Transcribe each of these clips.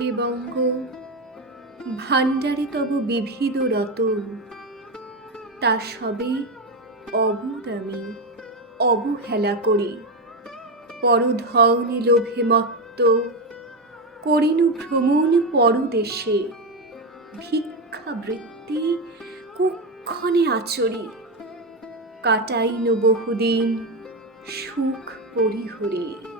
হে বঙ্গ ভাণ্ডারে তব বিবিধ রতন। তা সবে অবুদ আমি, অবহেলা করি। পরধনে লোভে মত্ত, করিনু ভ্রমণ পরদেশে। ভিক্ষা বৃত্তি কুক্ষণে আচরি। কাটাইনু বহুদিন সুখ পরিহরে।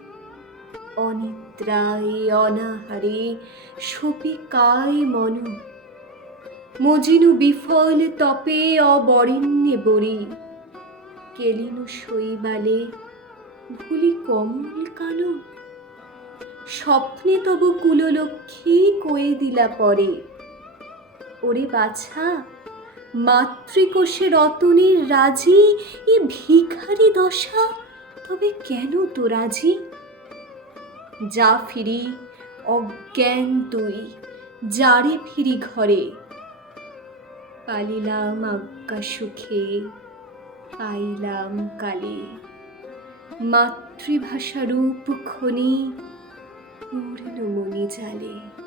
অনিদ্রায় অনাহারে সপিকায় মন। মজিনু বিফল তপে অবরেণ্যে বরি। কেলিনু শৈবালে ভুলি কমল কানু স্বপ্নে তব কুললক্ষ্মী কয়ে দিলা পরে। ওরে বাছা, মাতৃকোষে রতনের রাজি, এ ভিখারি দশা, তবে কেন তো রাজি? যা ফিরি অজ্ঞান তুই, যারে ফিরি ঘরে। পালিলাম আজ্ঞা সুখে, পাইলাম কালে। মাতৃভাষা রূপ খনি পূর্ণ মনি জালে।